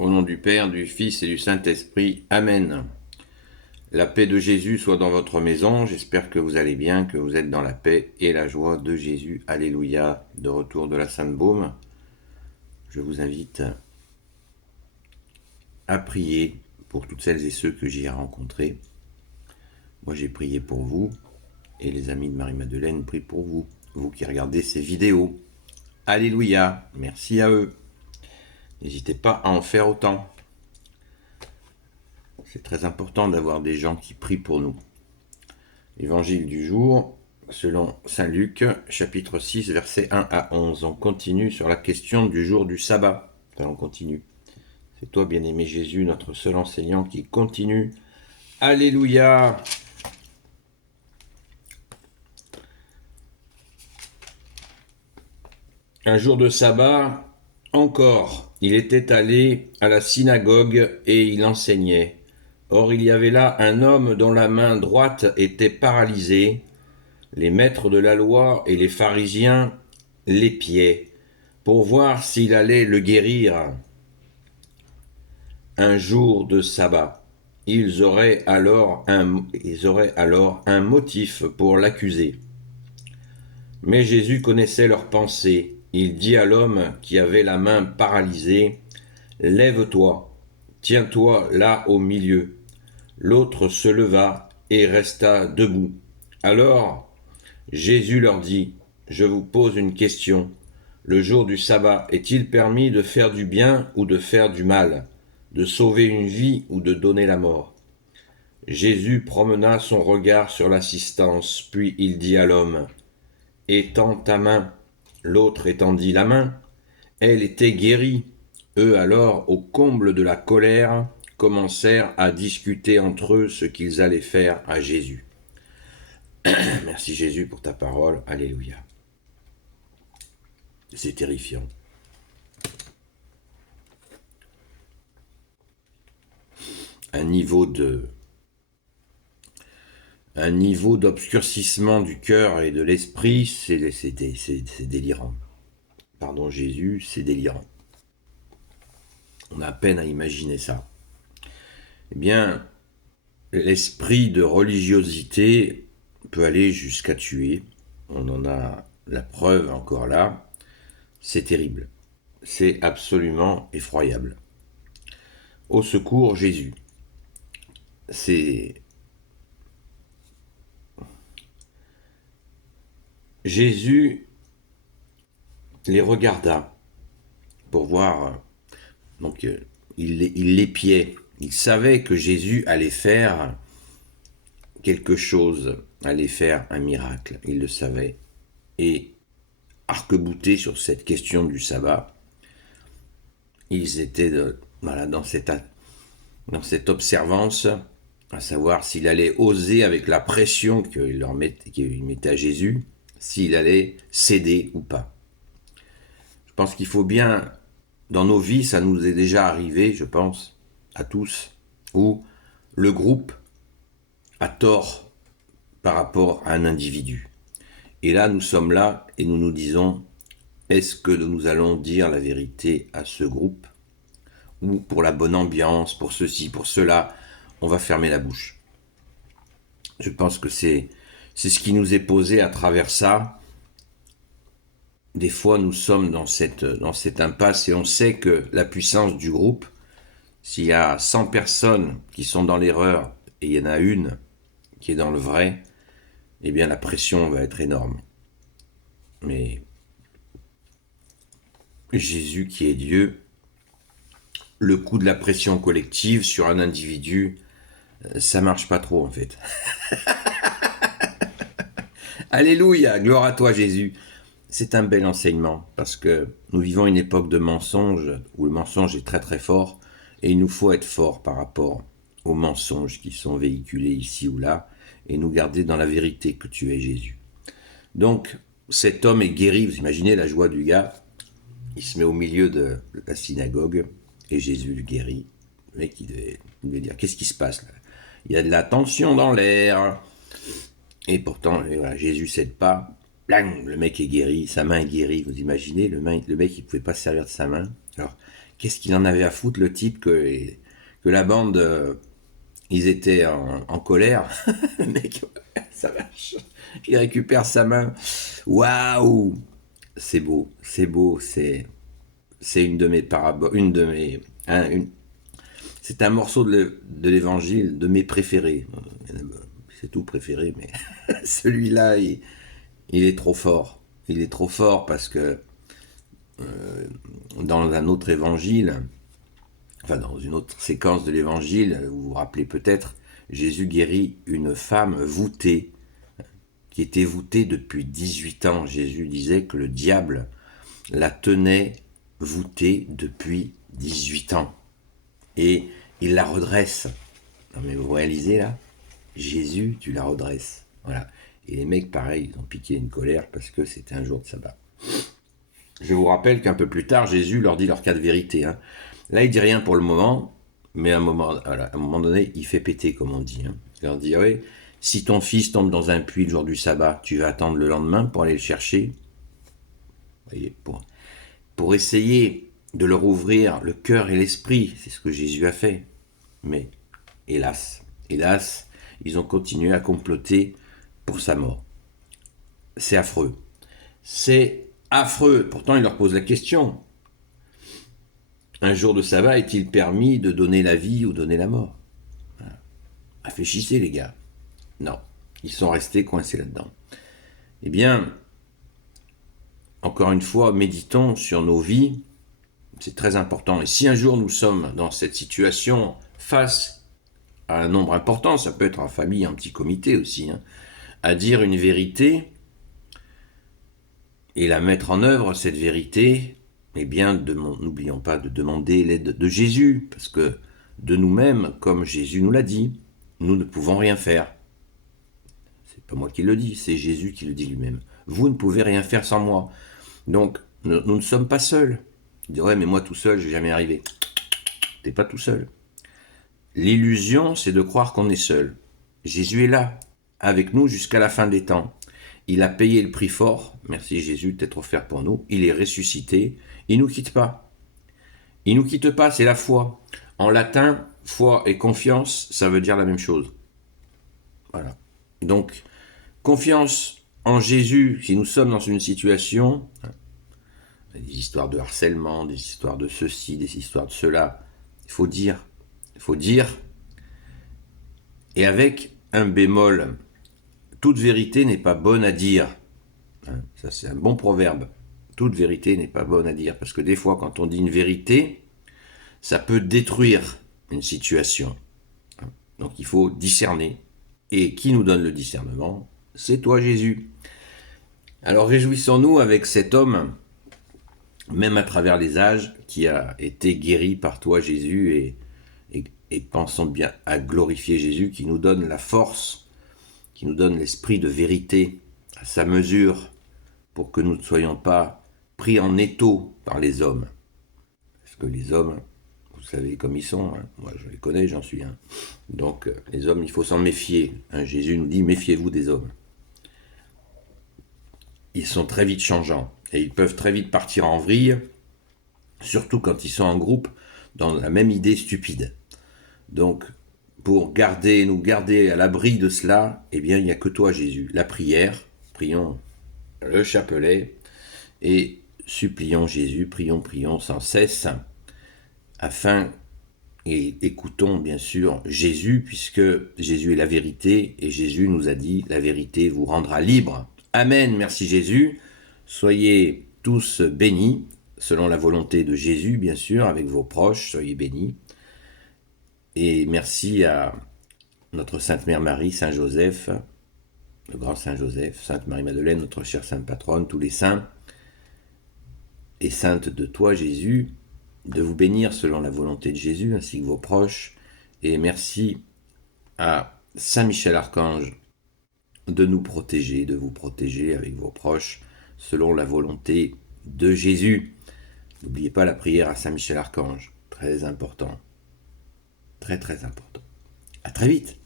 Au nom du Père, du Fils et du Saint-Esprit. Amen. La paix de Jésus soit dans votre maison. J'espère que vous allez bien, que vous êtes dans la paix et la joie de Jésus. Alléluia. De retour de la Sainte Baume, je vous invite à prier pour toutes celles et ceux que j'y ai rencontrés. Moi, j'ai prié pour vous et les amis de Marie-Madeleine prient pour vous, vous qui regardez ces vidéos. Alléluia. Merci à eux. N'hésitez pas à en faire autant. C'est très important d'avoir des gens qui prient pour nous. Évangile du jour, selon saint Luc, chapitre 6, versets 1 à 11. On continue sur la question du jour du sabbat. Enfin, on continue. C'est toi, bien-aimé Jésus, notre seul enseignant, qui continue. Alléluia! Un jour de sabbat, encore, il était allé à la synagogue et il enseignait. Or il y avait là un homme dont la main droite était paralysée. Les maîtres de la loi et les pharisiens l'épiaient pour voir s'il allait le guérir. Un jour de sabbat, ils auraient alors un motif pour l'accuser. Mais Jésus connaissait leurs pensées. Il dit à l'homme qui avait la main paralysée, « Lève-toi, tiens-toi là au milieu. » L'autre se leva et resta debout. Alors Jésus leur dit, « Je vous pose une question. Le jour du sabbat est-il permis de faire du bien ou de faire du mal, de sauver une vie ou de donner la mort ?» Jésus promena son regard sur l'assistance, puis il dit à l'homme, « Étends ta main. » L'autre étendit la main. Elle était guérie. Eux alors, au comble de la colère, commencèrent à discuter entre eux ce qu'ils allaient faire à Jésus. Merci Jésus pour ta parole. Alléluia. C'est terrifiant. Un niveau d'obscurcissement du cœur et de l'esprit, c'est délirant. Pardon Jésus, c'est délirant. On a peine à imaginer ça. Eh bien, l'esprit de religiosité peut aller jusqu'à tuer. On en a la preuve encore là. C'est terrible. C'est absolument effroyable. Au secours, Jésus. Jésus les regarda pour voir. Donc, il l'épiait. Il savait que Jésus allait faire quelque chose, allait faire un miracle. Il le savait. Et arc-boutés sur cette question du sabbat, ils étaient dans cette observance, à savoir s'il allait oser, avec la pression qu'il mettait à Jésus, s'il allait céder ou pas. Je pense qu'il faut bien, dans nos vies, ça nous est déjà arrivé, je pense, à tous, où le groupe a tort par rapport à un individu. Et là, nous sommes là et nous nous disons, est-ce que nous allons dire la vérité à ce groupe ? Ou pour la bonne ambiance, pour ceci, pour cela, on va fermer la bouche. Je pense que c'est ce qui nous est posé à travers ça. Des fois, nous sommes dans cette impasse et on sait que la puissance du groupe, s'il y a 100 personnes qui sont dans l'erreur et il y en a une qui est dans le vrai, eh bien la pression va être énorme. Mais Jésus qui est Dieu, le coup de la pression collective sur un individu, ça marche pas trop en fait. Alléluia, gloire à toi Jésus. C'est un bel enseignement parce que nous vivons une époque de mensonges où le mensonge est très très fort et il nous faut être fort par rapport aux mensonges qui sont véhiculés ici ou là et nous garder dans la vérité que tu es Jésus. Donc cet homme est guéri, vous imaginez la joie du gars, il se met au milieu de la synagogue et Jésus le guérit. Le mec il devait dire qu'est-ce qui se passe là ? Il y a de la tension dans l'air et pourtant voilà, Jésus cède pas. Blang, le mec est guéri, sa main est guérie. Vous imaginez, le mec il pouvait pas se servir de sa main. Alors qu'est-ce qu'il en avait à foutre, le type, que la bande, ils étaient en colère. Le mec, ça vache, il récupère sa main. Waouh! C'est beau, c'est beau, c'est une de mes paraboles, une de mes... c'est un morceau de l'évangile, de mes préférés. C'est tout préféré, mais celui-là, il est trop fort. Il est trop fort parce que dans un autre évangile, enfin dans une autre séquence de l'évangile, vous vous rappelez peut-être, Jésus guérit une femme voûtée, qui était voûtée depuis 18 ans. Jésus disait que le diable la tenait voûtée depuis 18 ans. Et il la redresse. Non mais vous réalisez là, Jésus, tu la redresses. Voilà. Et les mecs, pareil, ils ont piqué une colère parce que c'était un jour de sabbat. Je vous rappelle qu'un peu plus tard, Jésus leur dit leur cas de vérité. Hein. Là, il dit rien pour le moment, mais à un moment donné, il fait péter, comme on dit. Hein. Il leur dit, oui, si ton fils tombe dans un puits le jour du sabbat, tu vas attendre le lendemain pour aller le chercher. Vous voyez, pour essayer de leur ouvrir le cœur et l'esprit, c'est ce que Jésus a fait. Mais, hélas, ils ont continué à comploter pour sa mort. C'est affreux. C'est affreux. Pourtant, il leur pose la question. Un jour de sabbat est-il permis de donner la vie ou donner la mort? Réfléchissez, les gars. Non. Ils sont restés coincés là-dedans. Eh bien, encore une fois, méditons sur nos vies. C'est très important. Et si un jour nous sommes dans cette situation face à un nombre important, ça peut être en famille, un petit comité aussi, hein, à dire une vérité et la mettre en œuvre, cette vérité, eh bien, n'oublions pas de demander l'aide de Jésus, parce que de nous-mêmes, comme Jésus nous l'a dit, nous ne pouvons rien faire. C'est pas moi qui le dis, c'est Jésus qui le dit lui-même. Vous ne pouvez rien faire sans moi. Donc, nous ne sommes pas seuls. Il dit, ouais, mais moi tout seul, je vais jamais arriver. T'es pas tout seul. L'illusion, c'est de croire qu'on est seul. Jésus est là, avec nous jusqu'à la fin des temps. Il a payé le prix fort, merci Jésus d'être offert pour nous. Il est ressuscité, il ne nous quitte pas. Il ne nous quitte pas, c'est la foi. En latin, foi et confiance, ça veut dire la même chose. Voilà. Donc, confiance en Jésus, si nous sommes dans une situation, des histoires de harcèlement, des histoires de ceci, des histoires de cela, il faut dire, et avec un bémol, toute vérité n'est pas bonne à dire. Ça, c'est un bon proverbe. Toute vérité n'est pas bonne à dire, parce que des fois, quand on dit une vérité, ça peut détruire une situation. Donc, il faut discerner. Et qui nous donne le discernement? C'est toi, Jésus. Alors, réjouissons-nous avec cet homme, même à travers les âges, qui a été guéri par toi, Jésus, et pensons bien à glorifier Jésus, qui nous donne la force, qui nous donne l'esprit de vérité à sa mesure, pour que nous ne soyons pas pris en étau par les hommes. Parce que les hommes, vous savez comme ils sont, hein. Moi je les connais, j'en suis un. Donc les hommes, il faut s'en méfier. Hein. Jésus nous dit, méfiez-vous des hommes. Ils sont très vite changeants, et ils peuvent très vite partir en vrille, surtout quand ils sont en groupe, dans la même idée stupide. Donc, pour nous garder à l'abri de cela, eh bien, il n'y a que toi, Jésus. La prière, prions le chapelet, et supplions Jésus, prions sans cesse, et écoutons bien sûr Jésus, puisque Jésus est la vérité, et Jésus nous a dit, la vérité vous rendra libre. Amen, merci Jésus. Soyez tous bénis, selon la volonté de Jésus, bien sûr, avec vos proches, soyez bénis. Et merci à notre Sainte Mère Marie, Saint Joseph, le grand Saint Joseph, Sainte Marie-Madeleine, notre chère Sainte Patronne, tous les saints et saintes de toi, Jésus, de vous bénir selon la volonté de Jésus, ainsi que vos proches. Et merci à Saint Michel Archange de nous protéger, de vous protéger avec vos proches, selon la volonté de Jésus. N'oubliez pas la prière à Saint Michel Archange, très important. Très très important. À très vite.